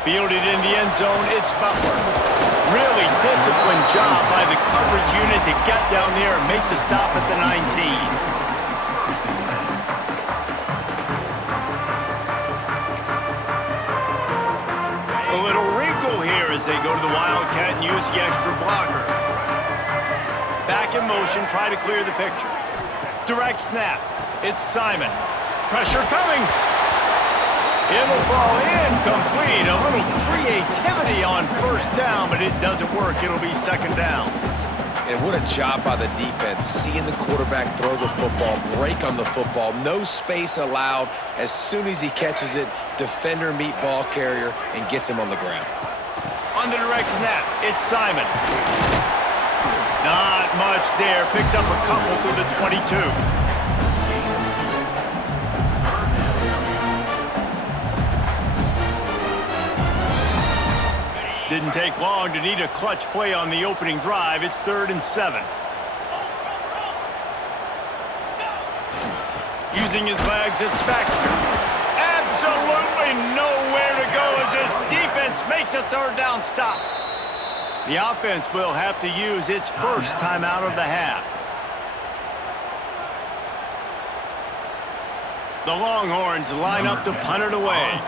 Fielded in the end zone, it's Butler. Really disciplined job by the coverage unit to get down there and make the stop at the 19. A little wrinkle here as they go to the Wildcat and use the extra blocker. Back in motion, try to clear the picture. Direct snap. It's Simon. Pressure coming. It'll fall incomplete. A little creativity on first down, but it doesn't work. It'll be second down. And what a job by the defense, seeing the quarterback throw the football, break on the football, no space allowed. As soon as he catches it, defender meet ball carrier and gets him on the ground. On the direct snap, it's Simon. Not much there. Picks up a couple to the 22. Didn't take long to need a clutch play on the opening drive. It's 3rd and 7. Using his legs, it's Baxter. Absolutely nowhere to go as this defense makes a third down stop. The offense will have to use its first timeout of the half. The Longhorns line up to punt it away.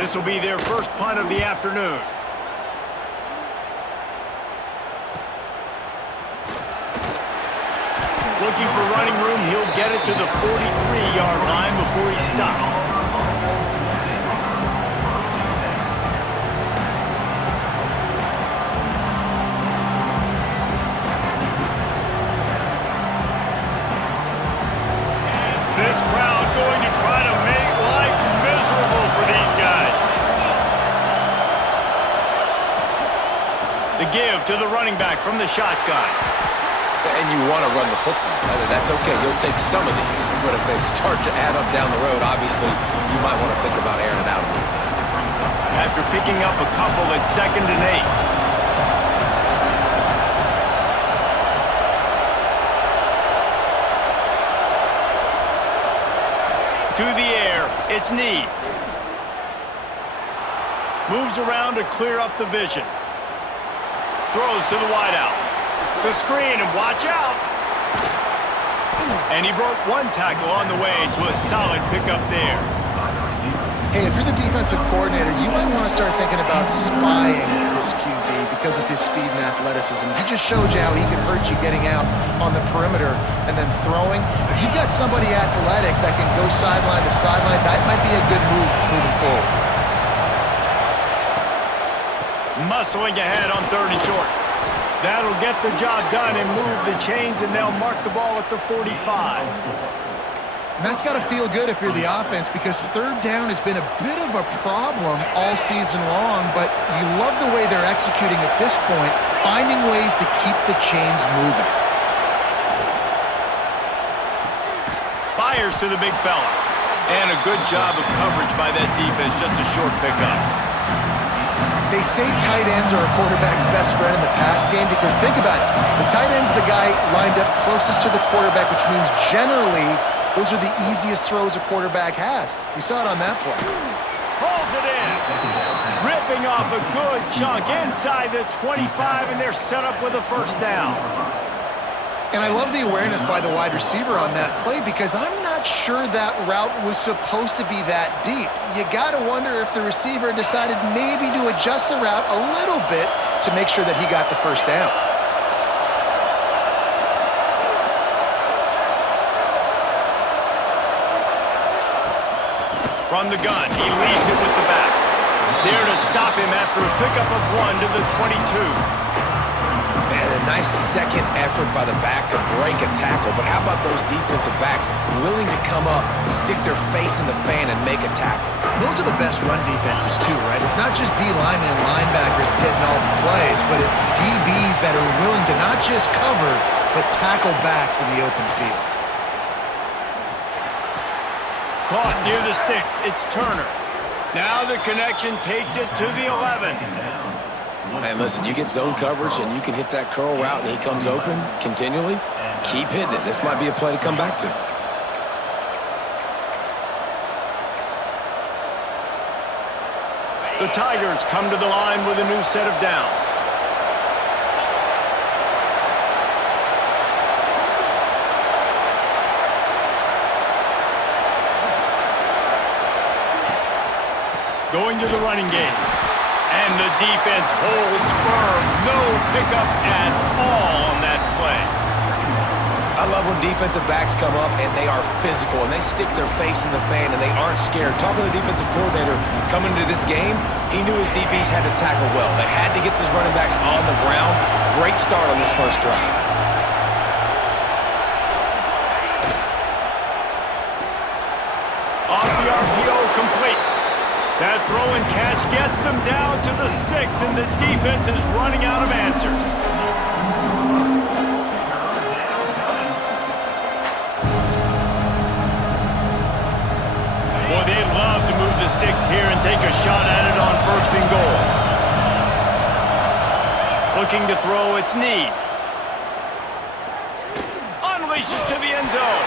This will be their first punt of the afternoon. Looking for running room, he'll get it to the 43-yard line before he stops. This crowd going to try to make life miserable for these guys. The give to the running back from the shotgun. And you want to run the football. That's okay. You'll take some of these. But if they start to add up down the road, obviously, you might want to think about airing it out a little bit. After picking up a couple, it's 2nd and 8. To the air, it's Need. Moves around to clear up the vision. Throws to the wideout. The screen, and watch out. And he broke one tackle on the way to a solid pickup there. Hey, if you're the defensive coordinator, you might want to start thinking about spying this QB because of his speed and athleticism. He just showed you how he can hurt you getting out on the perimeter and then throwing. If you've got somebody athletic that can go sideline to sideline, that might be a good move moving forward. Muscling ahead on 3rd and short. That'll get the job done and move the chains, and they'll mark the ball at the 45. And that's got to feel good if you're the offense because 3rd down has been a bit of a problem all season long, but you love the way they're executing at this point, finding ways to keep the chains moving. Fires to the big fella. And a good job of coverage by that defense, just a short pickup. They say tight ends are a quarterback's best friend in the pass game because think about it. The tight end's the guy lined up closest to the quarterback, which means generally those are the easiest throws a quarterback has. You saw it on that play. Pulls it in. Ripping off a good chunk inside the 25, and they're set up with a first down. And I love the awareness by the wide receiver on that play because I'm not sure that route was supposed to be that deep. You got to wonder if the receiver decided maybe to adjust the route a little bit to make sure that he got the first down. From the gun, he leaves it with the back. There to stop him after a pickup of 1 to the 22. And a nice second effort by the back to break a tackle. But how about those defensive backs willing to come up, stick their face in the fan, and make a tackle? Those are the best run defenses too, right? It's not just D linemen and linebackers getting all the plays, but it's DBs that are willing to not just cover, but tackle backs in the open field. Caught near the sticks. It's Turner. Now the connection takes it to the 11. And listen, you get zone coverage and you can hit that curl route and he comes open continually, keep hitting it. This might be a play to come back to. The Tigers come to the line with a new set of downs. Going to the running game. And the defense holds firm. No pickup at all on that play. I love when defensive backs come up and they are physical and they stick their face in the fan and they aren't scared. Talking to the defensive coordinator coming into this game, he knew his DBs had to tackle well. They had to get these running backs on the ground. Great start on this first drive. Off the RPO, complete. That throw and catch gets them down to the 6, and the defense is running out of answers. Boy, they love to move the sticks here and take a shot at it on 1st and goal. Looking to throw, it's Need. Unleashes to the end zone.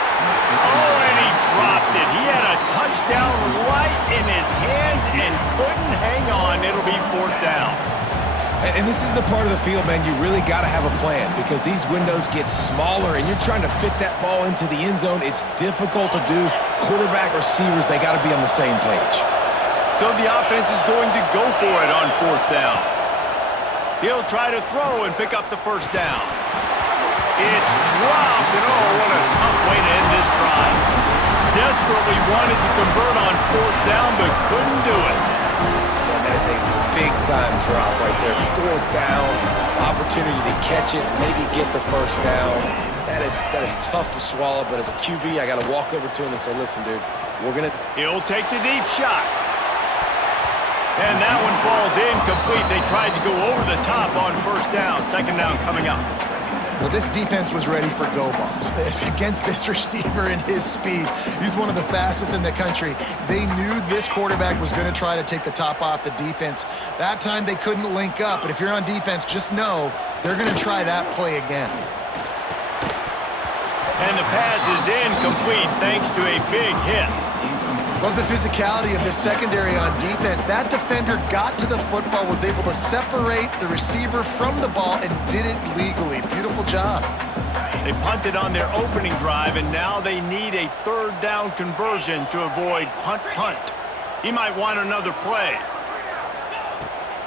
Oh, and he dropped it. He had a touchdown right in his hands and couldn't hang on. It'll be 4th down. And this is the part of the field, man, you really got to have a plan because these windows get smaller and you're trying to fit that ball into the end zone. It's difficult to do. Quarterback, receivers, they got to be on the same page. So the offense is going to go for it on 4th down. He'll try to throw and pick up the 1st down. It's dropped, and oh, what a tough way to end this drive. Desperately wanted to convert on 4th down, but couldn't do it. And that is a big-time drop right there. 4th down, opportunity to catch it, maybe get the 1st down. That is tough to swallow, but as a QB, I got to walk over to him and say, listen, dude, we're going to... He'll take the deep shot. And that one falls incomplete. They tried to go over the top on 1st down. 2nd down coming up. Well, this defense was ready for go balls against this receiver and his speed. He's one of the fastest in the country. They knew this quarterback was going to try to take the top off the defense. That time they couldn't link up, but if you're on defense, just know they're going to try that play again. And the pass is incomplete thanks to a big hit. Love the physicality of this secondary on defense. That defender got to the football, was able to separate the receiver from the ball, and did it legally. Beautiful job. They punted on their opening drive, and now they need a 3rd down conversion to avoid punt. He might want another play.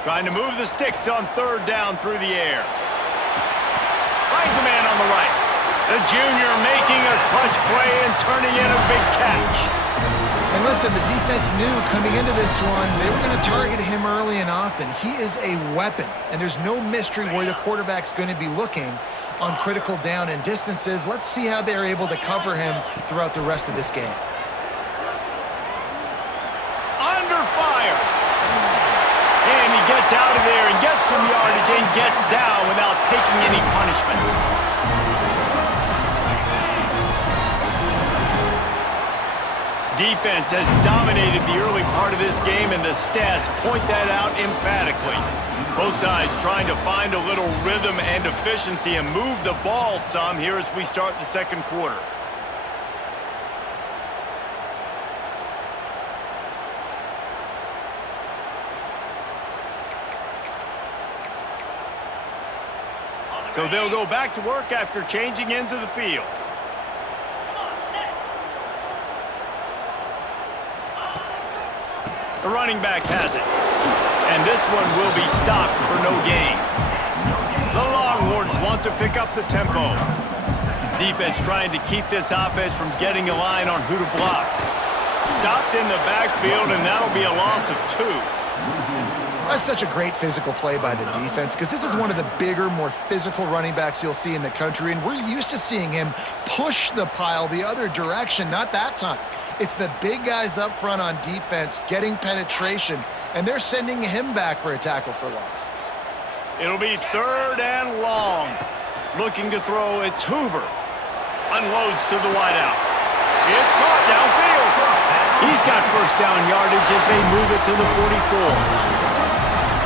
Trying to move the sticks on 3rd down through the air. Finds a man on the right. The junior making a clutch play and turning in a big catch. And listen, the defense knew coming into this one, they were going to target him early and often. He is a weapon, and there's no mystery where the quarterback's going to be looking on critical down and distances. Let's see how they're able to cover him throughout the rest of this game. Under fire. And he gets out of there and gets some yardage and gets down without taking any punishment. Defense has dominated the early part of this game, and the stats point that out emphatically. Both sides trying to find a little rhythm and efficiency and move the ball some here as we start the 2nd quarter. So they'll go back to work after changing into the field. The running back has it. And this one will be stopped for no gain. The Longhorns want to pick up the tempo. Defense trying to keep this offense from getting a line on who to block. Stopped in the backfield, and that'll be a loss of 2. That's such a great physical play by the defense because this is one of the bigger, more physical running backs you'll see in the country, and we're used to seeing him push the pile the other direction, not that time. It's the big guys up front on defense getting penetration, and they're sending him back for a tackle for loss. It'll be 3rd and long. Looking to throw, it's Hoover. Unloads to the wideout. It's caught downfield. He's got 1st down yardage as they move it to the 44.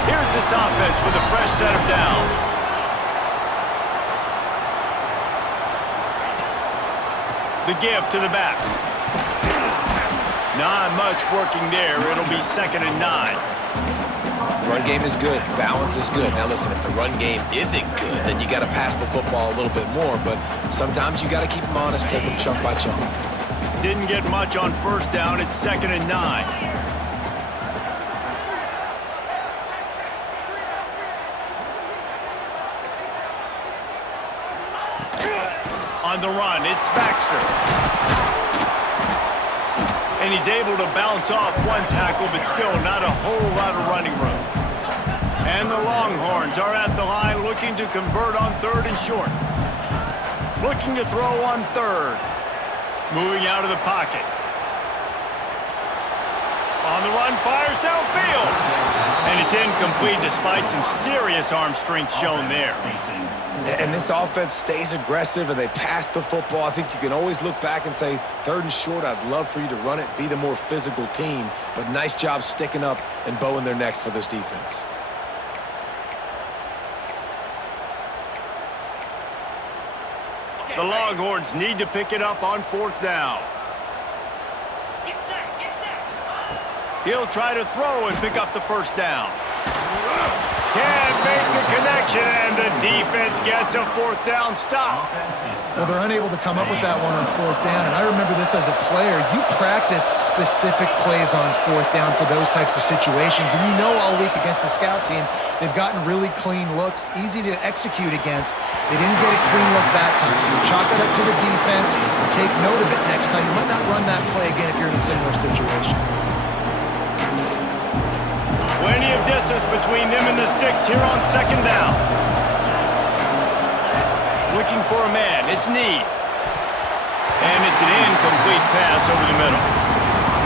Here's this offense with a fresh set of downs. The give to the back. Not much working there. It'll be 2nd and 9. Run game is good. Balance is good. Now listen, if the run game isn't good, then you got to pass the football a little bit more. But sometimes you got to keep them honest, take them chunk by chunk. Didn't get much on first down. It's 2nd and 9. On the run, it's Baxter. And he's able to bounce off one tackle, but still not a whole lot of running room. And the Longhorns are at the line looking to convert on 3rd and short. Looking to throw on 3rd. Moving out of the pocket. On the run, fires downfield. And it's incomplete despite some serious arm strength shown there. And this offense stays aggressive and they pass the football. I think you can always look back and say, 3rd and short, I'd love for you to run it, be the more physical team. But nice job sticking up and bowing their necks for this defense. The Longhorns need to pick it up on 4th down. He'll try to throw and pick up the 1st down. Can't make the connection, and the defense gets a 4th down stop. Well, they're unable to come up with that one on 4th down, and I remember this as a player. You practice specific plays on 4th down for those types of situations, and you know all week against the scout team, they've gotten really clean looks, easy to execute against. They didn't get a clean look that time, so you chalk it up to the defense and take note of it next time. You might not run that play again if you're in a similar situation. Plenty of distance between them and the sticks here on 2nd down. Looking for a man. It's Need. And it's an incomplete pass over the middle.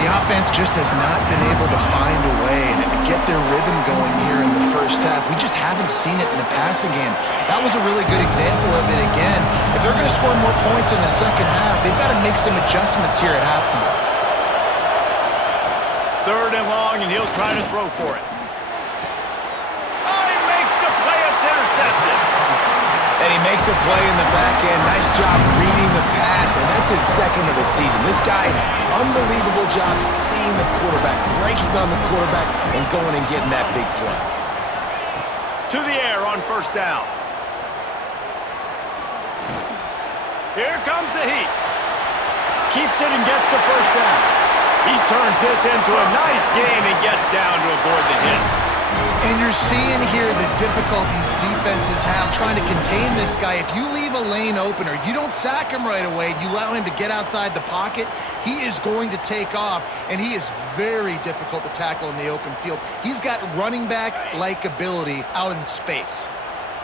The offense just has not been able to find a way to get their rhythm going here in the first half. We just haven't seen it in the passing game. That was a really good example of it again. If they're going to score more points in the second half, they've got to make some adjustments here at halftime. 3rd and long, and he'll try to throw for it. Oh, he makes the play. It's intercepted. And he makes a play in the back end. Nice job reading the pass, and that's his 2nd of the season. This guy, unbelievable job seeing the quarterback, breaking on the quarterback, and going and getting that big play. To the air on 1st down. Here comes the heat. Keeps it and gets the 1st down. He turns this into a nice gain and gets down to avoid the hit. And you're seeing here the difficulties defenses have trying to contain this guy. If you leave a lane open or you don't sack him right away, you allow him to get outside the pocket, he is going to take off, and he is very difficult to tackle in the open field. He's got running back-like ability out in space.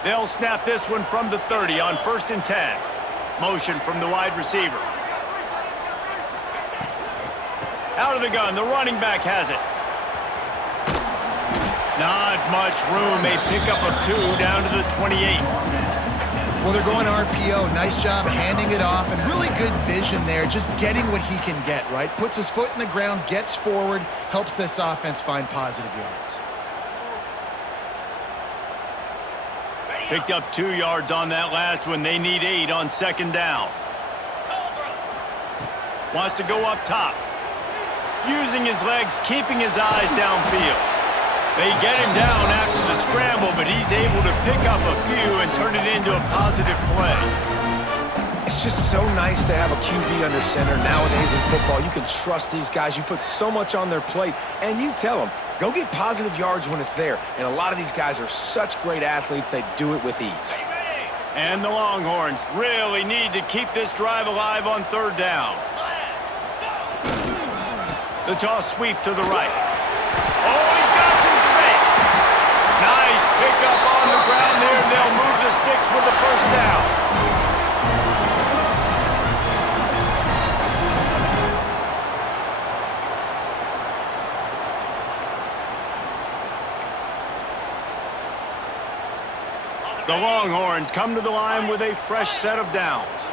They'll snap this one from the 30 on 1st and 10. Motion from the wide receiver. Out of the gun, the running back has it. Not much room, a pickup of 2 down to the 28. Well, they're going RPO. Nice job handing it off, and really good vision there, just getting what he can get, right? Puts his foot in the ground, gets forward, helps this offense find positive yards. Picked up 2 yards on that last one. They need 8 on 2nd down. Wants to go up top. Using his legs, keeping his eyes downfield. They get him down after the scramble, but he's able to pick up a few and turn it into a positive play. It's just so nice to have a QB under center nowadays in football. You can trust these guys. You put so much on their plate, and you tell them, go get positive yards when it's there. And a lot of these guys are such great athletes, they do it with ease. And the Longhorns really need to keep this drive alive on 3rd down. The toss sweep to the right. Oh, he's got some space. Nice pickup on the ground there, and they'll move the sticks with the 1st down. The Longhorns come to the line with a fresh set of downs.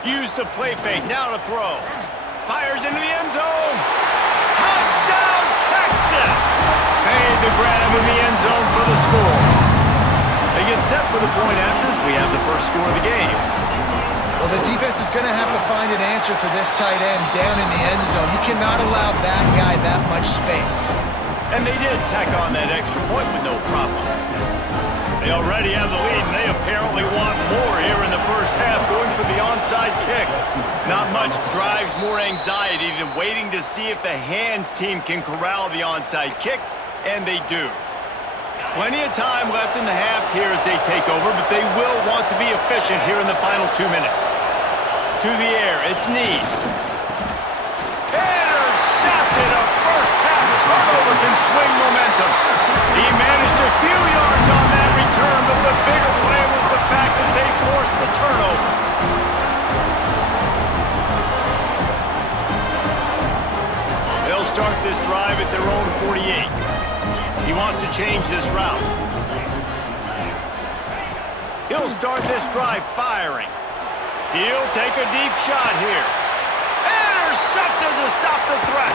Use the play fake, now to throw. Fires into the end zone. Touchdown, Texas! Made the grab in the end zone for the score. They get set for the point after as we have the first score of the game. Well, the defense is going to have to find an answer for this tight end down in the end zone. You cannot allow that guy that much space. And they did tack on that extra point with no problem. They already have the lead, and they apparently want more here in the first half, going for the onside kick. Not much drives more anxiety than waiting to see if the hands team can corral the onside kick, and they do. Plenty of time left in the half here as they take over, but they will want to be efficient here in the final 2 minutes. To the air, it's Need. Intercepted! A first-half turnover can swing momentum. He managed a few yards on that return, but the bigger play was the fact that they forced the turnover. They'll start this drive at their own 48. He wants to change this route. He'll start this drive firing. He'll take a deep shot here. Intercepted to stop the threat.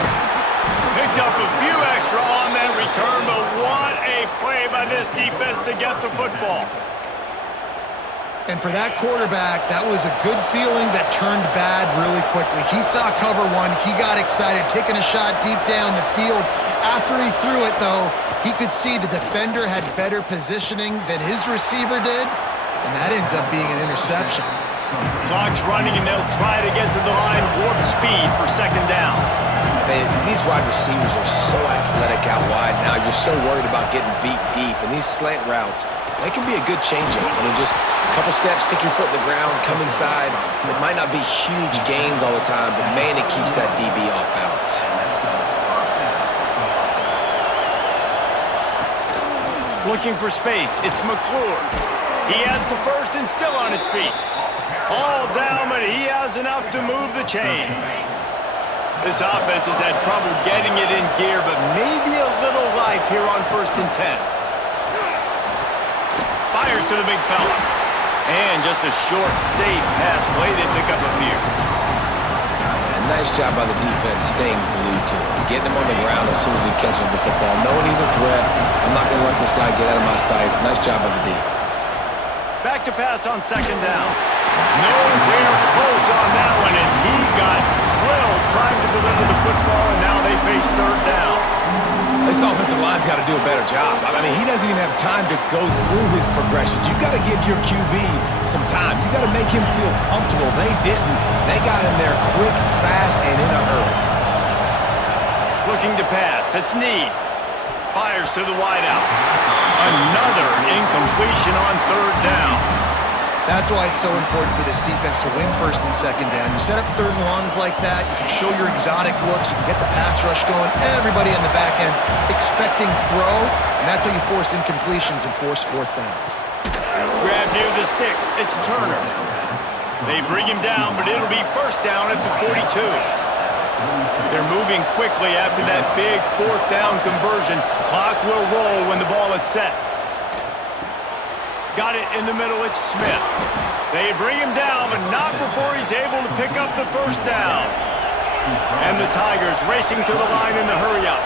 Picked up a few extra on that return, but what a play by this defense to get the football. And for that quarterback, that was a good feeling that turned bad really quickly. He saw cover one. He got excited, taking a shot deep down the field. After he threw it, though, he could see the defender had better positioning than his receiver did, and that ends up being an interception. Clock's running, and they'll try to get to the line warp speed for second down. Man, these wide receivers are so athletic out wide now. You're so worried about getting beat deep, and these slant routes, they can be a good change-up. I mean, just a couple steps, stick your foot in the ground, come inside. It might not be huge gains all the time, but man, it keeps that DB off balance. Looking for space, it's McClure. He has the first and still on his feet. All down, but he has enough to move the chains. This offense has had trouble getting it in gear, but maybe a little life here on 1st and 10. Fires to the big fella. And just a short, safe pass play. They pick up a few. Yeah, nice job by the defense staying glued to him. Getting him on the ground as soon as he catches the football. Knowing he's a threat. I'm not going to let this guy get out of my sights. Nice job by the D. Back to pass on second down. Nowhere close on that one as he got drilled trying to deliver the football, and now they face third down. This offensive line's got to do a better job. I mean, he doesn't even have time to go through his progressions. You got to give your QB some time. You got to make him feel comfortable. They didn't. They got in there quick, fast, and in a hurry. Looking to pass. It's Need. Fires to the wideout. Another incompletion on third down. That's why it's so important for this defense to win 1st and 2nd down. You set up 3rd and longs like that, you can show your exotic looks, you can get the pass rush going, everybody in the back end expecting throw, and that's how you force incompletions and force 4th downs. Grab near the sticks, it's Turner. They bring him down, but it'll be 1st down at the 42. They're moving quickly after that big 4th down conversion. Clock will roll when the ball is set. Got it in the middle, it's Smith. They bring him down, but not before he's able to pick up the 1st down. And the Tigers racing to the line in the hurry-up.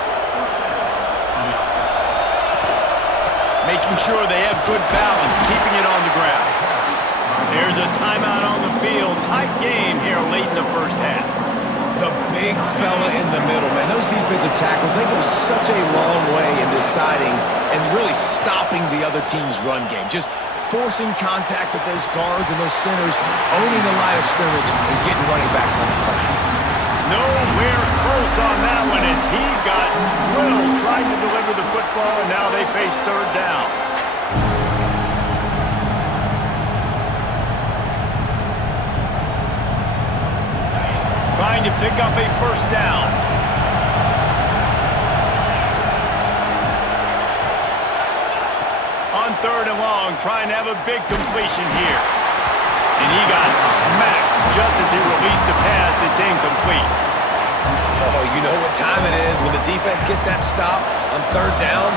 Making sure they have good balance, keeping it on the ground. There's a timeout on the field. Tight game here late in the first half. The big fella in the middle, man. Those defensive tackles, they go such a long way in deciding and really stopping the other team's run game. Just forcing contact with those guards and those centers, owning the line of scrimmage, and getting running backs on the ground. Nowhere close on that one as he got drilled trying to deliver the football, and now they face third down. Trying to pick up a 1st down. On 3rd and long, trying to have a big completion here. And he got smacked just as he released the pass. It's incomplete. Oh, you know what time it is when the defense gets that stop on 3rd down.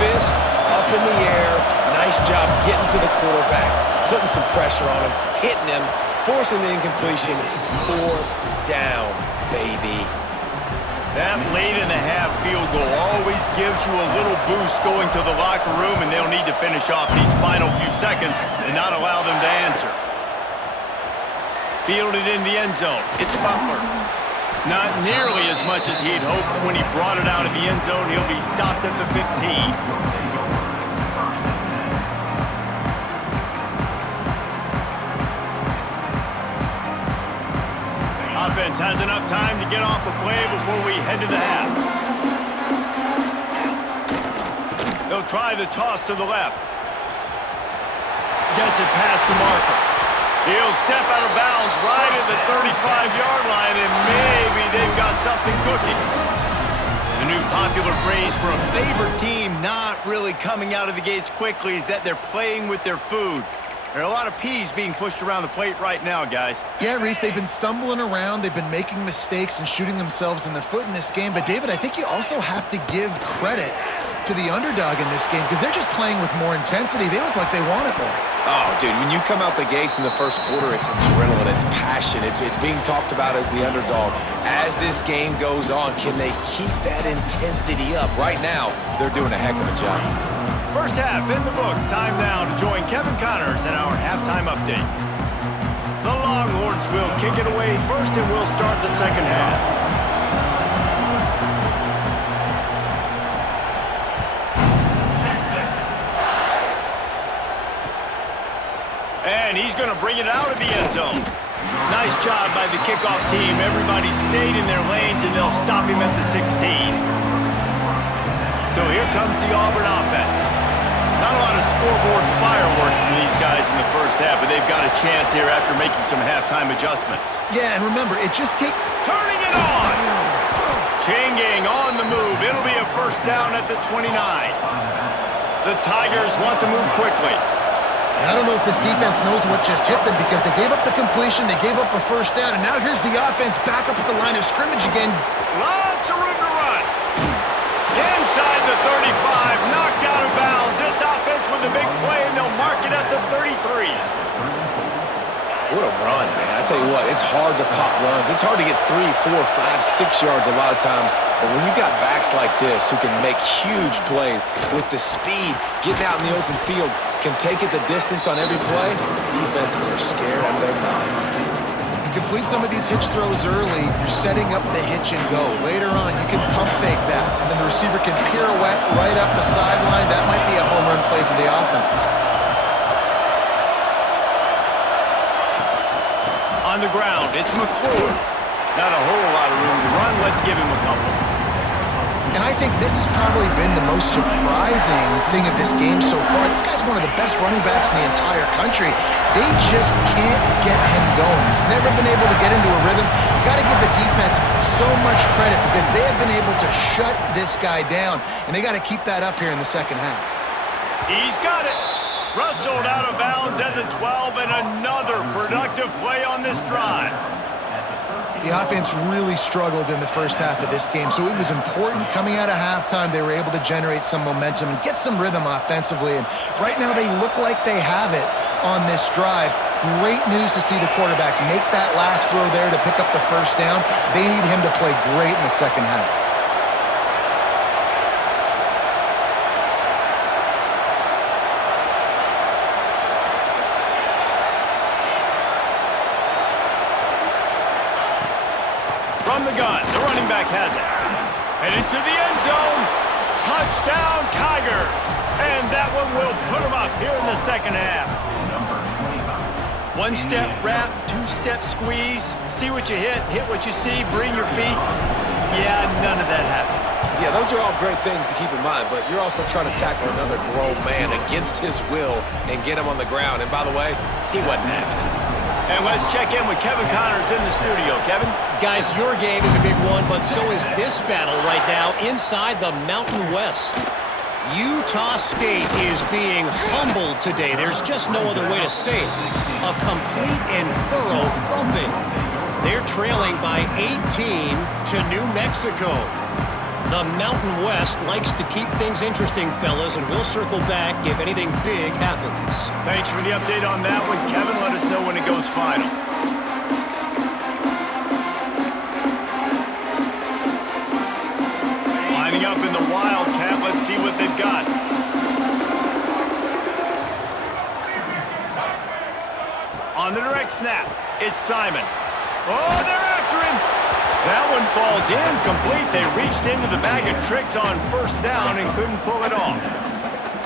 Fist up in the air. Nice job getting to the quarterback, putting some pressure on him, hitting him, forcing the incompletion. 4th down, baby. That late in the half field goal always gives you a little boost going to the locker room, and they'll need to finish off these final few seconds and not allow them to answer. Fielded in the end zone. It's Butler. Not nearly as much as he'd hoped when he brought it out of the end zone. He'll be stopped at the 15. Offense has enough time to get off a play before we head to the half. They'll try the toss to the left. Gets it past the marker. He'll step out of bounds right at the 35-yard line, and maybe they've got something cooking. The new popular phrase for a favorite team not really coming out of the gates quickly is that they're playing with their food. There are a lot of peas being pushed around the plate right now, guys. Yeah, Reese, they've been stumbling around. They've been making mistakes and shooting themselves in the foot in this game. But, David, I think you also have to give credit to the underdog in this game because they're just playing with more intensity. They look like they want it more. Oh, dude, when you come out the gates in the first quarter, it's adrenaline, it's passion, it's being talked about as the underdog. As this game goes on, can they keep that intensity up? Right now, they're doing a heck of a job. First half in the books. Time now to join Kevin Connors in our halftime update. The Longhorns will kick it away first, and we'll start the second half. And he's going to bring it out of the end zone. Nice job by the kickoff team. Everybody stayed in their lanes, and they'll stop him at the 16. So here comes the Auburn offense. Not a lot of scoreboard fireworks from these guys in the first half, but they've got a chance here after making some halftime adjustments. Yeah, and remember, it just takes... Turning it on! Chain gang on the move. It'll be a first down at the 29. The Tigers want to move quickly. I don't know if this defense knows what just hit them because they gave up the completion, they gave up a first down, and now here's the offense back up at the line of scrimmage again. Lots of room to run. Inside the 35, knocked out of bounds. This offense with a big play, and they'll mark it at the 33. What a run, man. I tell you what, it's hard to pop runs. It's hard to get 3, 4, 5, 6 yards a lot of times. But when you got backs like this who can make huge plays with the speed, getting out in the open field, can take it the distance on every play, defenses are scared out of their mind. You complete some of these hitch throws early, you're setting up the hitch and go. Later on, you can pump fake that, and then the receiver can pirouette right up the sideline. That might be a home run play for the offense. On the ground, it's McClure. Not a whole lot of room to run. Let's give him a couple. And I think this has probably been the most surprising thing of this game so far. This guy's one of the best running backs in the entire country. They just can't get him going. He's never been able to get into a rhythm. You got to give the defense so much credit because they have been able to shut this guy down, and they got to keep that up here in the second half. He's got it. Wrestled out of bounds at the 12, and another productive play on this drive. The offense really struggled in the first half of this game, so it was important coming out of halftime they were able to generate some momentum and get some rhythm offensively. And right now they look like they have it on this drive. Great news to see the quarterback make that last throw there to pick up the first down. They need him to play great in the second half. From the gun, the running back has it. And into the end zone. Touchdown, Tigers. And that one will put them up here in the second half. One-step wrap, two-step squeeze. See what you hit what you see, bring your feet. Yeah, none of that happened. Yeah, those are all great things to keep in mind, but you're also trying to tackle another grown man against his will and get him on the ground. And by the way, he wasn't happy. And let's check in with Kevin Connors in the studio. Kevin? Guys, your game is a big one, but so is this battle right now inside the Mountain West. Utah State is being humbled today. There's just no other way to say it. A complete and thorough thumping. They're trailing by 18 to New Mexico. The Mountain West likes to keep things interesting, fellas, and we'll circle back if anything big happens. Thanks for the update on that one, Kevin. Let us know when it goes final. Lining up in the Wildcat. Let's see what they've got. On the direct snap. It's Simon. Oh, they're after him. That one falls incomplete. They reached into the bag of tricks on first down and couldn't pull it off.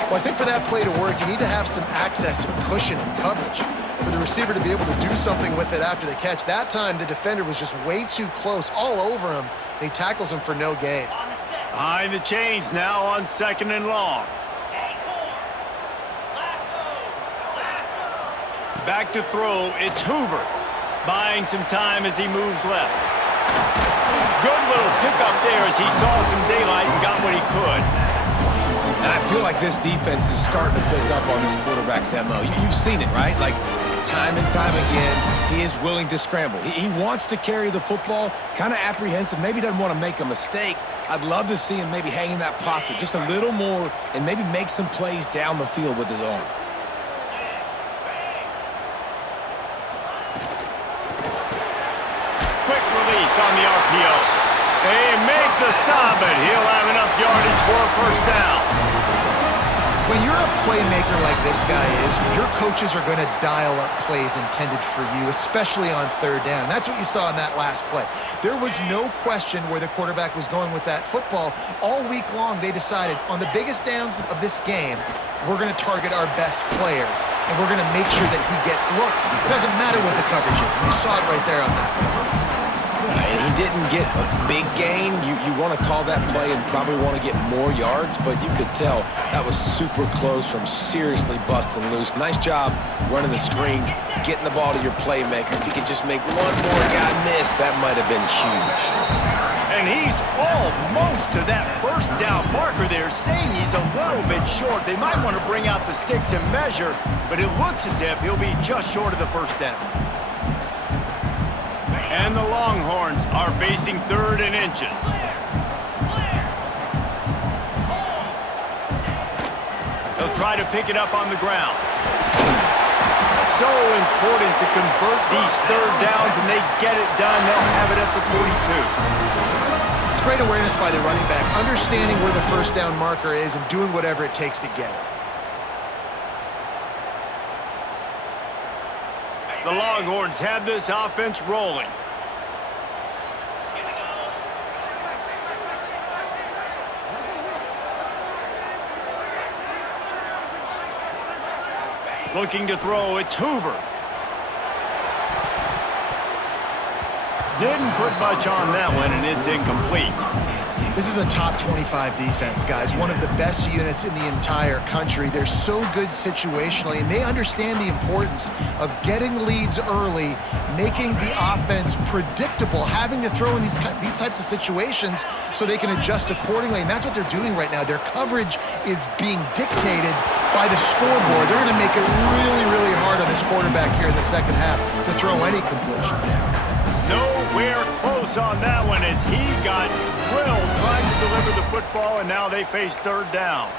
Well, I think for that play to work, you need to have some access and cushion and coverage for the receiver to be able to do something with it after the catch. That time, the defender was just way too close, all over him, and he tackles him for no gain. Behind the chains now on 2nd and long. Back to throw, it's Hoover. Buying some time as he moves left. Good little pickup there as he saw some daylight and got what he could. And I feel like this defense is starting to pick up on this quarterback's MO. You've seen it, right? Like, time and time again, he is willing to scramble. He wants to carry the football, kind of apprehensive, maybe doesn't want to make a mistake. I'd love to see him maybe hang in that pocket just a little more and maybe make some plays down the field with his arm. On the RPO. They make the stop, but he'll have enough yardage for a first down. When you're a playmaker like this guy is, your coaches are going to dial up plays intended for you, especially on third down. That's what you saw in that last play. There was no question where the quarterback was going with that football. All week long, they decided on the biggest downs of this game, we're going to target our best player, and we're going to make sure that he gets looks. It doesn't matter what the coverage is, and you saw it right there on that play. And he didn't get a big gain. You want to call that play and probably want to get more yards, but you could tell that was super close from seriously busting loose. Nice job running the screen, getting the ball to your playmaker. If he could just make one more guy miss, that might have been huge. And he's almost to that first down marker there, saying he's a little bit short. They might want to bring out the sticks and measure, but it looks as if he'll be just short of the first down. And the Longhorns are facing 3rd and inches. They'll try to pick it up on the ground. So important to convert these 3rd downs, and they get it done. They'll have it at the 42. It's great awareness by the running back, understanding where the first down marker is and doing whatever it takes to get it. The Longhorns have this offense rolling. Looking to throw, it's Hoover. Didn't put much on that one, and it's incomplete. This is a top 25 defense, guys. One of the best units in the entire country. They're so good situationally, and they understand the importance of getting leads early, making the offense predictable, having to throw in these types of situations so they can adjust accordingly, and that's what they're doing right now. Their coverage is being dictated by the scoreboard. They're going to make it really, really hard on this quarterback here in the second half to throw any completions. Nowhere close on that one as he got drilled trying to deliver the football, and now they face 3rd down.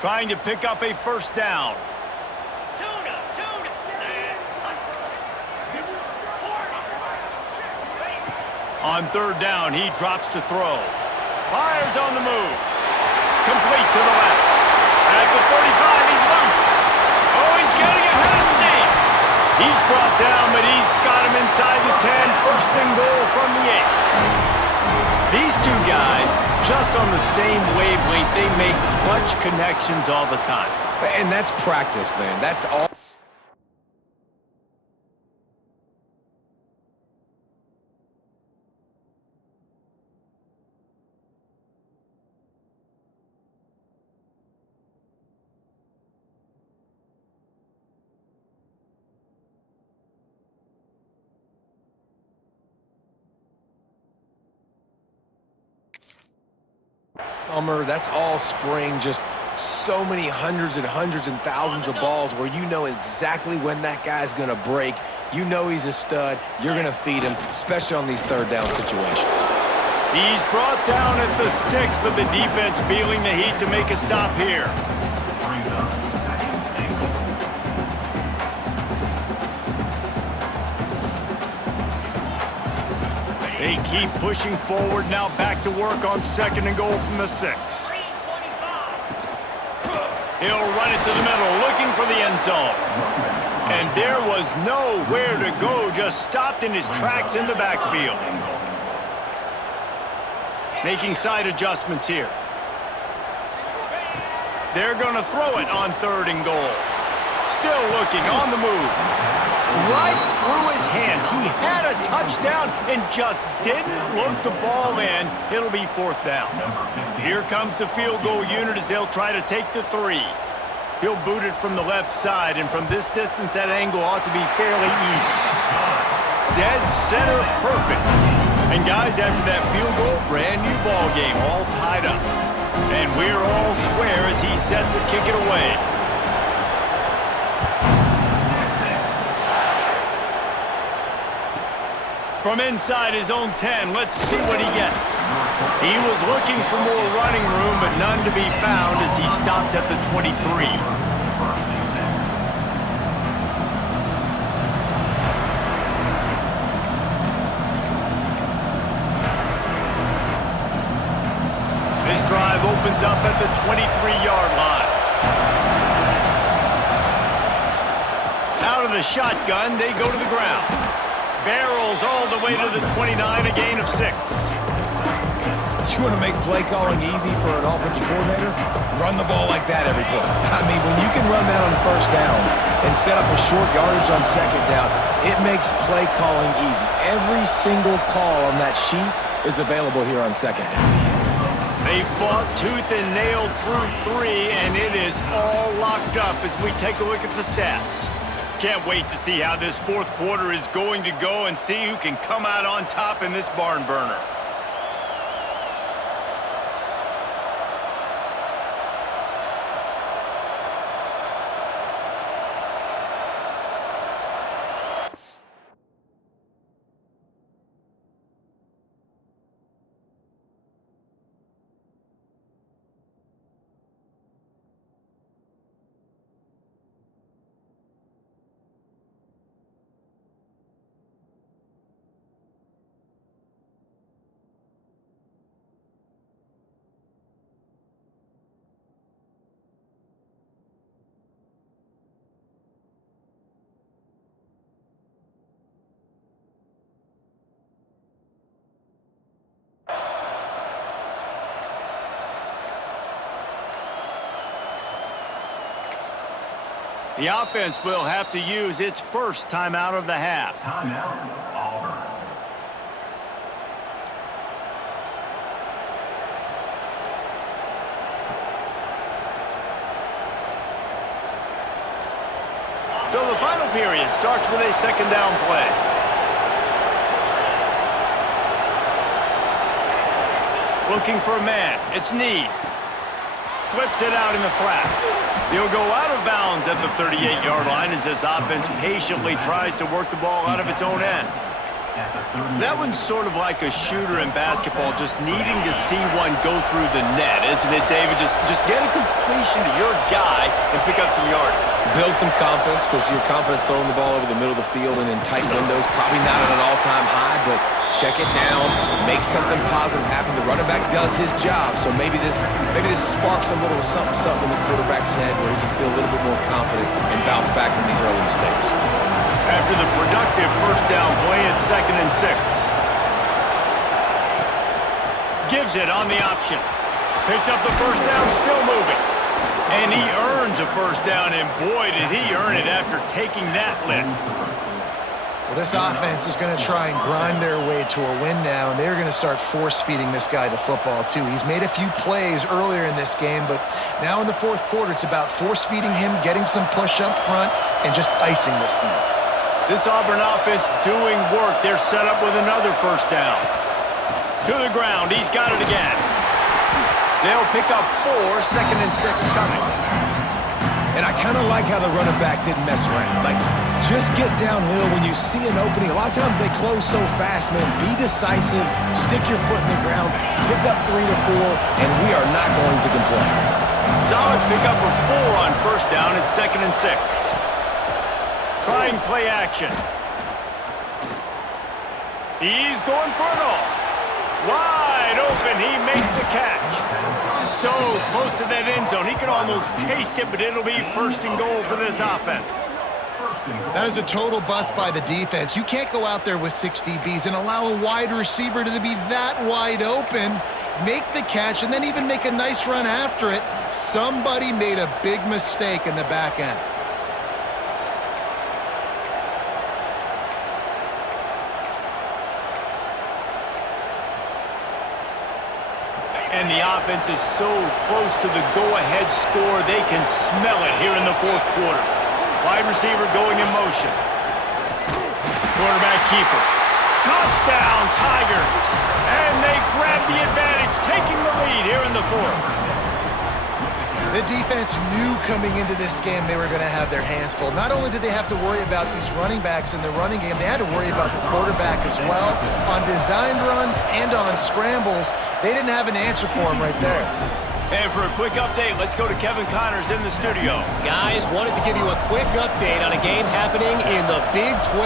Trying to pick up a first down. On 3rd down, he drops to throw. Fires on the move. Complete to the left. At the 35, he's loose. Oh, he's getting ahead of steam. He's brought down, but he's got him inside the 10. 1st and goal from the 8. These two guys, just on the same wavelength, they make clutch connections all the time. And that's practice, man. That's all. Summer, that's all spring, just so many hundreds and thousands of balls where you know exactly when that guy's going to break. You know he's a stud. You're going to feed him, especially on these 3rd down situations. He's brought down at the 6, but the defense feeling the heat to make a stop here. They keep pushing forward, now back to work on 2nd and goal from the 6. He'll run it to the middle, looking for the end zone. And there was nowhere to go, just stopped in his tracks in the backfield. Making side adjustments here. They're going to throw it on 3rd and goal. Still looking, on the move. Right through his hands. He had a touchdown and just didn't look the ball in. It'll be 4th down. Here comes the field goal unit as they'll try to take the 3. He'll boot it from the left side, and from this distance, that angle ought to be fairly easy. Dead center perfect. And guys, after that field goal, brand new ball game, all tied up. And we're all square as he's set to kick it away. From inside his own 10, let's see what he gets. He was looking for more running room, but none to be found as he stopped at the 23. This drive opens up at the 23-yard line. Out of the shotgun, they go to the ground. Barrels all the way to the 29, a gain of 6. You want to make play calling easy for an offensive coordinator? Run the ball like that every play. I mean, when you can run that on 1st down and set up a short yardage on 2nd down, it makes play calling easy. Every single call on that sheet is available here on 2nd down. They fought tooth and nail through 3, and it is all locked up as we take a look at the stats. Can't wait to see how this 4th quarter is going to go and see who can come out on top in this barn burner. The offense will have to use its first timeout of the half. Timeout, Auburn. So the final period starts with a 2nd down play. Looking for a man. It's Need. Flips it out in the flat. He'll go out of bounds at the 38-yard line as this offense patiently tries to work the ball out of its own end. That one's sort of like a shooter in basketball, just needing to see one go through the net, isn't it, David? Just get a completion to your guy and pick up some yardage. Build some confidence, because your confidence throwing the ball over the middle of the field and in tight windows, probably not at an all-time high, but check it down, make something positive happen. The running back does his job, so maybe this sparks a little something in the quarterback's head where he can feel a little bit more confident and bounce back from these early mistakes. After the productive 1st down play, it's 2nd and 6. Gives it on the option. Picks up the 1st down, still moving. And he earns a 1st down, and boy, did he earn it after taking that lift. Well, this offense is going to try and grind their way to a win now, and they're going to start force-feeding this guy the football, too. He's made a few plays earlier in this game, but now in the 4th quarter, it's about force-feeding him, getting some push up front, and just icing this thing. This Auburn offense doing work. They're set up with another 1st down. To the ground. He's got it again. They'll pick up 4, 2nd and 6 coming. And I kind of like how the running back didn't mess around. Like, just get downhill when you see an opening. A lot of times they close so fast, man. Be decisive, stick your foot in the ground, pick up 3 to 4, and we are not going to complain. Solid pickup of 4 on 1st down. It's 2nd and 6. Trying play action. He's going for it all. Wide open. He makes the catch. So close to that end zone. He could almost taste it, but it'll be first and goal for this offense. That is a total bust by the defense. You can't go out there with 6 DBs and allow a wide receiver to be that wide open, make the catch, and then even make a nice run after it. Somebody made a big mistake in the back end. And the offense is so close to the go-ahead score, they can smell it here in the fourth quarter. Wide receiver going in motion. Quarterback keeper. Touchdown, Tigers! And they grab the advantage, taking the lead here in the fourth. The defense knew coming into this game they were going to have their hands full. Not only did they have to worry about these running backs in the running game, they had to worry about the quarterback as well. On designed runs and on scrambles, they didn't have an answer for him right there. And for a quick update, let's go to Kevin Connors in the studio. Guys, wanted to give you a quick update on a game happening in the Big 12.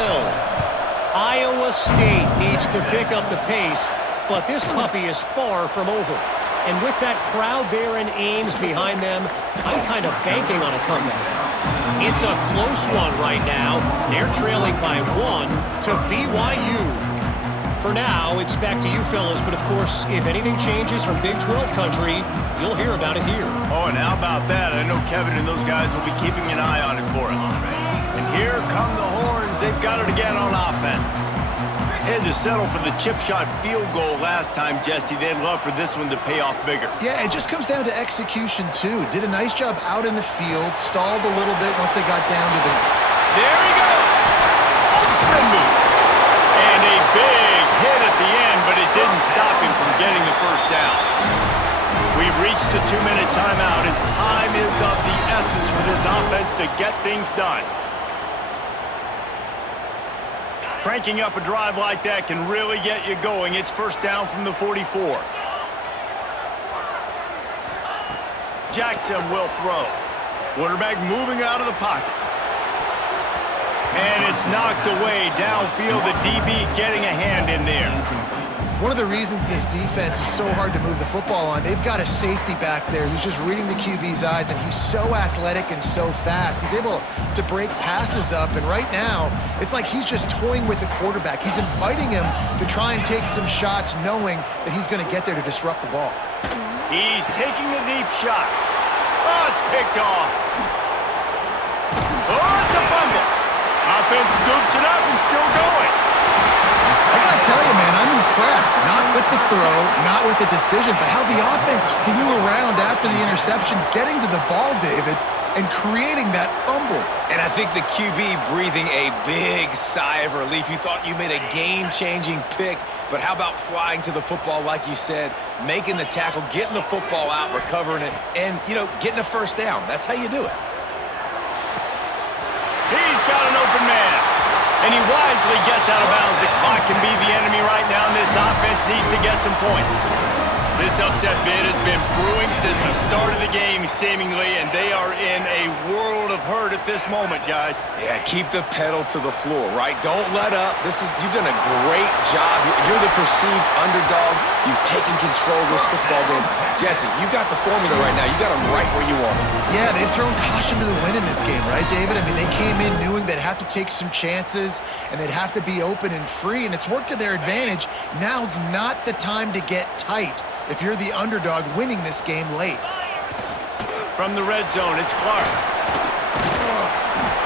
Iowa State needs to pick up the pace, but this puppy is far from over. And with that crowd there in Ames behind them, I'm kind of banking on a comeback. It's a close one right now. They're trailing by 1 to BYU. For now, it's back to you fellas, but of course, if anything changes from Big 12 country, you'll hear about it here. Oh, and how about that? I know Kevin and those guys will be keeping an eye on it for us. And here come the horns. They've got it again on offense. Had to settle for the chip shot field goal last time, Jesse. They'd love for this one to pay off bigger. Yeah, it just comes down to execution, too. Did a nice job out in the field, stalled a little bit once they got down to the... There he goes! Spin move! And a big hit at the end, but it didn't stop him from getting the first down. We've reached the 2-minute timeout, and time is of the essence for this offense to get things done. Cranking up a drive like that can really get you going. It's first down from the 44. Jackson will throw. Quarterback moving out of the pocket. And it's knocked away downfield. The DB getting a hand in there. One of the reasons this defense is so hard to move the football on, they've got a safety back there who's just reading the QB's eyes, and he's so athletic and so fast. He's able to break passes up, and right now, it's like he's just toying with the quarterback. He's inviting him to try and take some shots, knowing that he's going to get there to disrupt the ball. He's taking the deep shot. Oh, it's picked off. Oh, it's a fumble. Offense scoops it up and still going. I gotta tell you, man, I'm impressed. Not with the throw, not with the decision, but how the offense flew around after the interception, getting to the ball, David, and creating that fumble. And I think the QB breathing a big sigh of relief. You thought you made a game-changing pick, but how about flying to the football, like you said, making the tackle, getting the football out, recovering it, and, getting a first down. That's how you do it. He's got an open man. And he wisely gets out of bounds. The clock can be the enemy right now, and this offense needs to get some points. This upset bid has been brewing since the start of the game, seemingly, and they are in a world of hurt at this moment, guys. Yeah, keep the pedal to the floor, right? Don't let up. You've done a great job. You're the perceived underdog. You've taken control of this football game. Jesse, you got the formula right now. You got them right where you want them. Yeah, they've thrown caution to the wind in this game, right, David? I mean, they came in knowing they'd have to take some chances and they'd have to be open and free, and it's worked to their advantage. Now's not the time to get tight if you're the underdog winning this game late. From the red zone, it's Clark.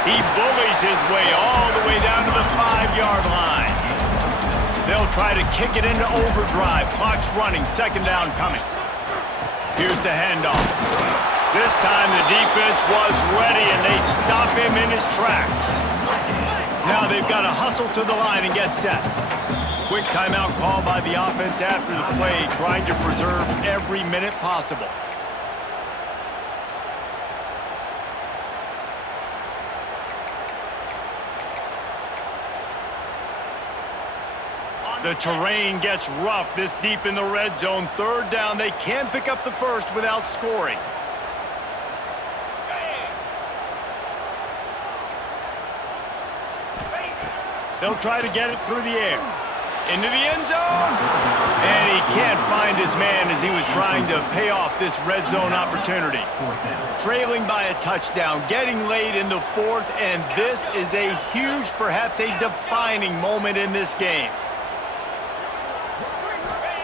He bullies his way all the way down to the 5-yard line. They'll try to kick it into overdrive. Clock's running, second down coming. Here's the handoff. This time the defense was ready, and they stop him in his tracks. Now they've got to hustle to the line and get set. Quick timeout call by the offense after the play, trying to preserve every minute possible. The terrain gets rough this deep in the red zone. Third down, they can pick up the first without scoring. They'll try to get it through the air. Into the end zone. And he can't find his man as he was trying to pay off this red zone opportunity. Trailing by a touchdown, getting late in the fourth, and this is a huge, perhaps a defining moment in this game.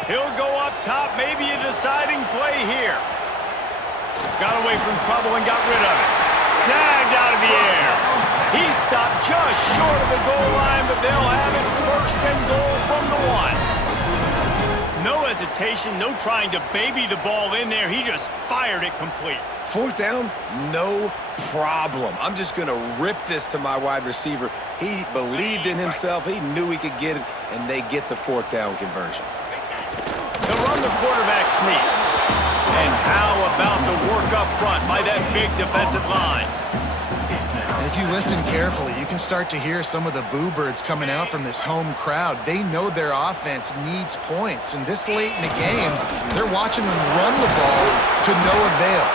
He'll go up top, maybe a deciding play here. Got away from trouble and got rid of it. Snagged out of the air. He stopped just short of the goal line, but they'll have it first and goal from the 1. No hesitation, no trying to baby the ball in there. He just fired it complete. Fourth down, no problem. I'm just going to rip this to my wide receiver. He believed in himself. He knew he could get it, and they get the fourth down conversion. He'll run the quarterback sneak. And how about the work up front by that big defensive line? And if you listen carefully, you can start to hear some of the boo birds coming out from this home crowd. They know their offense needs points, and this late in the game, they're watching them run the ball to no avail.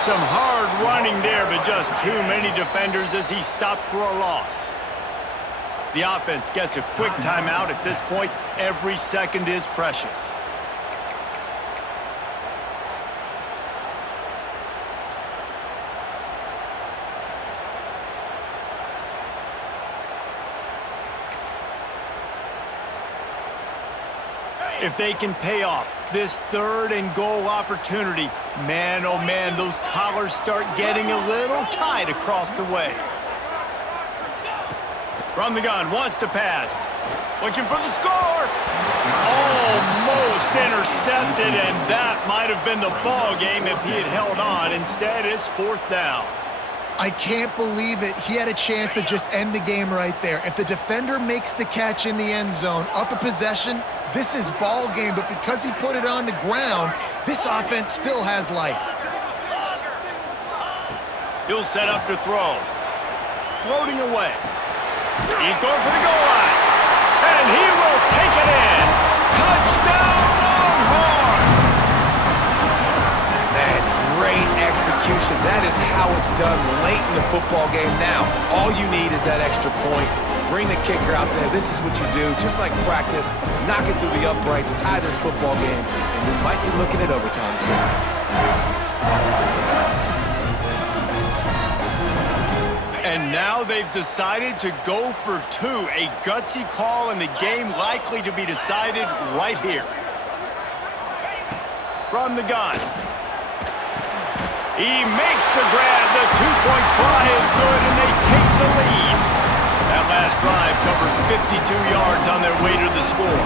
Some hard running there, but just too many defenders as he stopped for a loss. The offense gets a quick timeout at this point. Every second is precious. If they can pay off this third and goal opportunity, man, oh man, those collars start getting a little tight across the way. From the gun, wants to pass. Looking for the score. Almost intercepted, and that might have been the ball game if he had held on. Instead, it's fourth down. I can't believe it. He had a chance to just end the game right there. If the defender makes the catch in the end zone, up a possession, this is ball game, but because he put it on the ground, this offense still has life. He'll set up to throw. Floating away. He's going for the goal line. And he will take it in. Touchdown, Longhorns! Man, great execution. That is how it's done late in the football game. Now, all you need is that extra point. Bring the kicker out there. This is what you do. Just like practice, knock it through the uprights, tie this football game, and we might be looking at overtime soon. And now they've decided to go for two. A gutsy call, and the game likely to be decided right here. From the gun. He makes the grab. The two-point try is good, and they take the lead. That last drive covered 52 yards on their way to the score.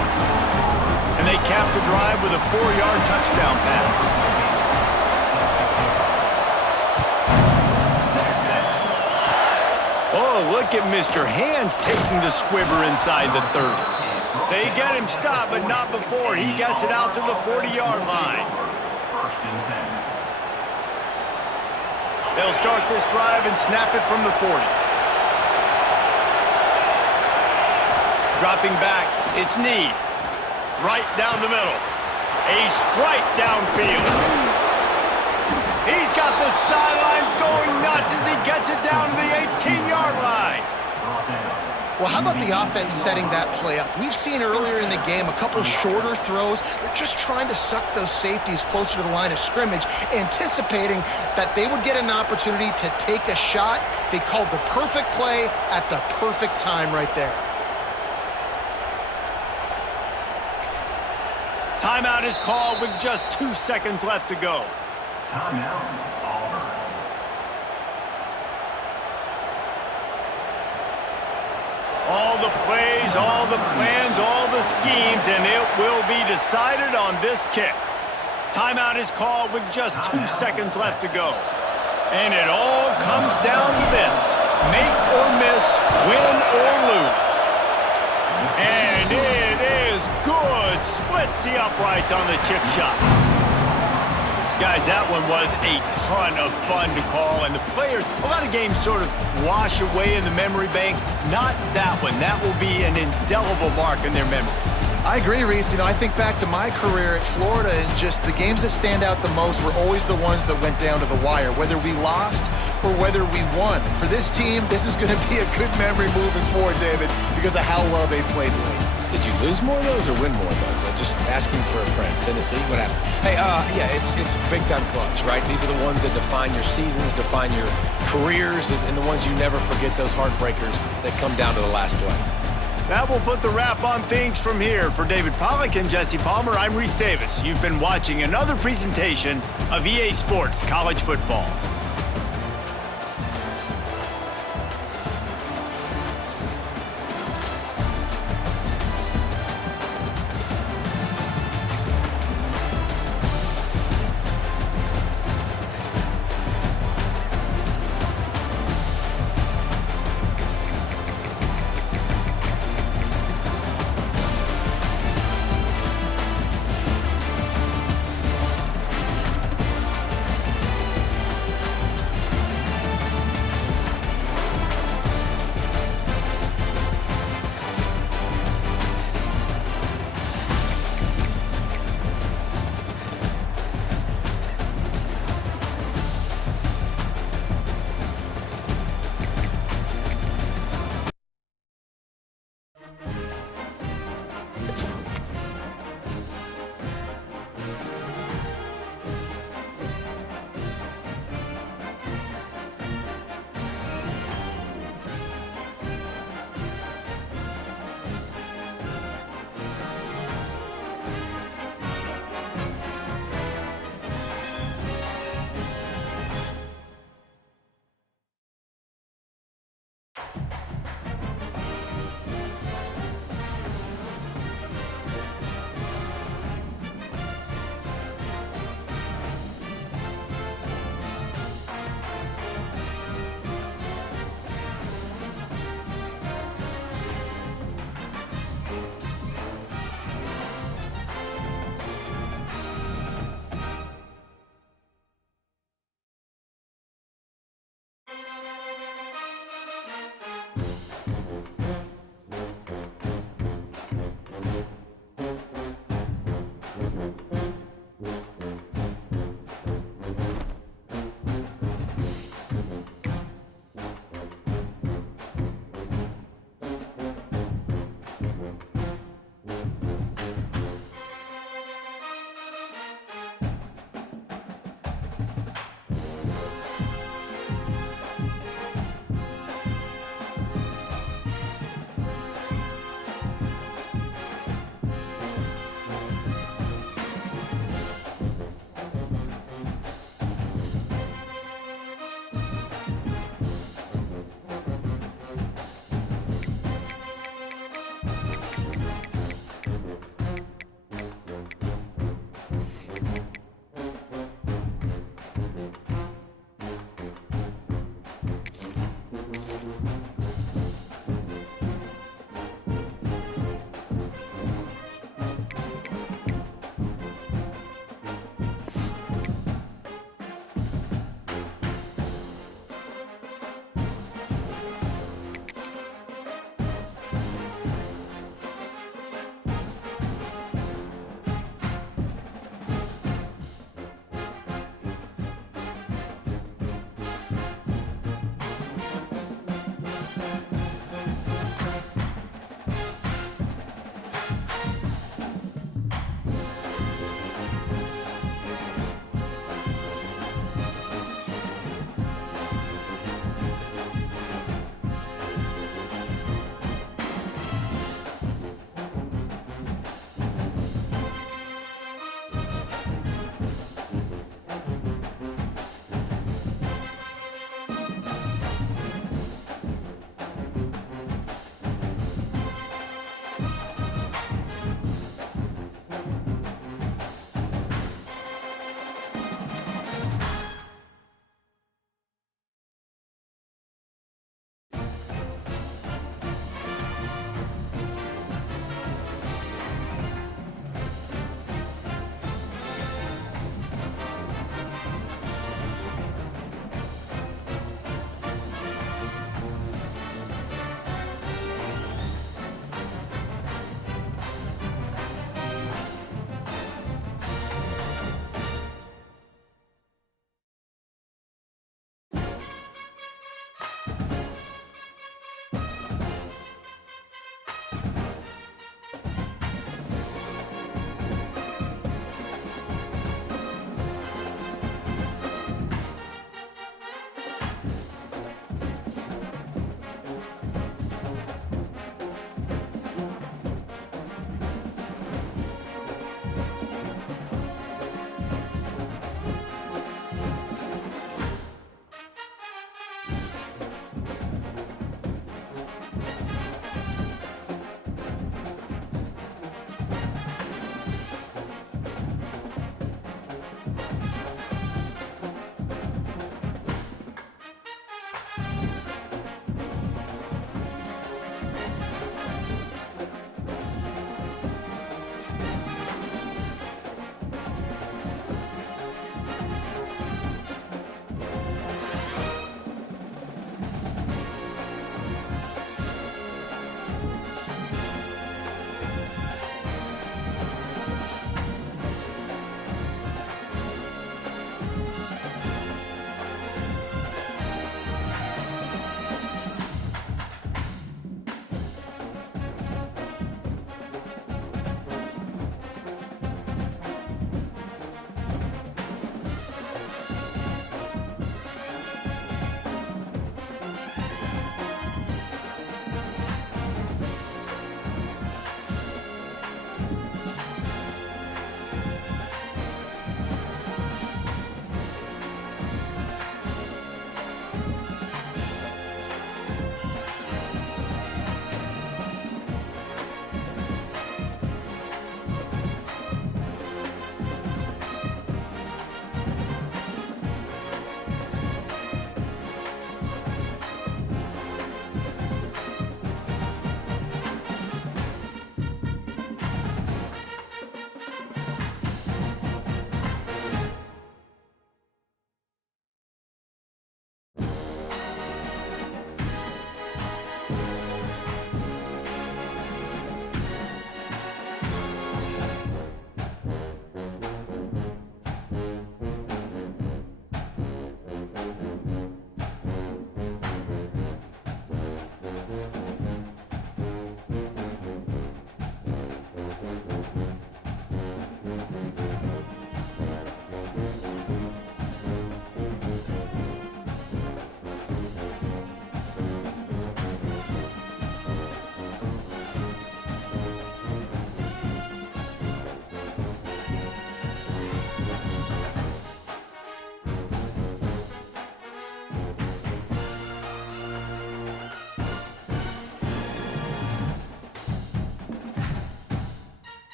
And they capped the drive with a 4-yard touchdown pass. Oh, look at Mr. Hands taking the squibber inside the 30. They get him stopped, but not before he gets it out to the 40-yard line. They'll start this drive and snap it from the 40. Dropping back, it's Need. Right down the middle. A strike downfield. He's got the sidelines going nuts as he gets it down to the 18-yard line. Well, how about the offense setting that play up? We've seen earlier in the game a couple shorter throws. They're just trying to suck those safeties closer to the line of scrimmage, anticipating that they would get an opportunity to take a shot. They called the perfect play at the perfect time right there. Timeout is called with just 2 seconds left to go. Timeout, Auburn. All the plays, all the plans, all the schemes, and it will be decided on this kick. Timeout is called with just 2 seconds left to go. And it all comes down to this. Make or miss, win or lose. And it is good. Splits the uprights on the chip shot. Guys, that one was a ton of fun to call, and the players, a lot of games sort of wash away in the memory bank. Not that one. That will be an indelible mark in their memories. I agree, Reese. I think back to my career at Florida, and just the games that stand out the most were always the ones that went down to the wire, whether we lost or whether we won. For this team, this is going to be a good memory moving forward, David, because of how well they played late. Did you lose more of those or win more of those? I'm just asking for a friend. Tennessee, what happened? Hey, yeah, it's big-time clutch, right? These are the ones that define your seasons, define your careers, and the ones you never forget, those heartbreakers that come down to the last play. That will put the wrap on things from here. For David Pollack and Jesse Palmer, I'm Reese Davis. You've been watching another presentation of EA Sports College Football.